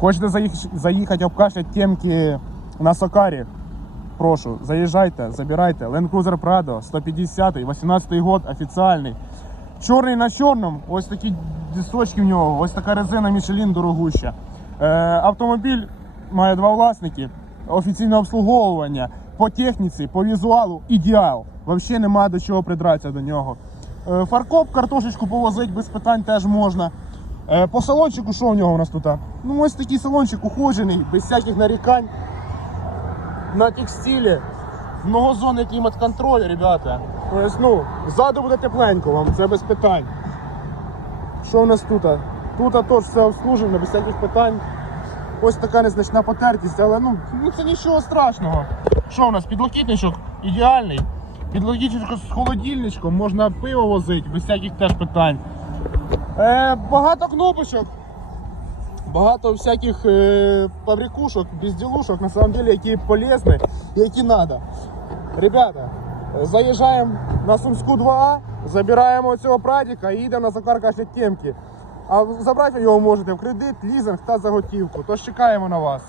Хочете заїхати обкашляти темки на Сокарі? Прошу, заїжджайте, забирайте. Land Cruiser Prado 150, 18 й год, офіціальний. Чорний на чорному, ось такі дисочки в нього, ось така резина Michelin дорогуща. Е, автомобіль має два власники, офіційне обслуговування. По техніці, по візуалу ідеал. Взагалі немає до чого придратися до нього. Е, фаркоп, картошечку повозити без питань теж можна. Е, по салончику, що у нього у нас тут? Ну, ось такий салончик ухожений, без всяких нарікань. На текстилі. Многозонний клімат-контроль, ребята. Тобто, ну, ззаду буде тепленько вам, це без питань. Що у нас тут? Тут теж все обслужено, без всяких питань. Ось така незначна потертість, але ну, ну це нічого страшного. Що у нас? Підлокітничок ідеальний. Підлокітничок з холодильничком, можна пиво возити, без всяких теж питань. Е, багато кнопочок. Багато всяких е, паврикушок, безділушок, на самом деле, які полезні які треба. Ребята, заїжджаємо на Сумську 2А, забираємо цього прадіка і їдемо на Закаркаші темки. А забрати його можете в кредит, лізинг та заготівку. Тож чекаємо на вас.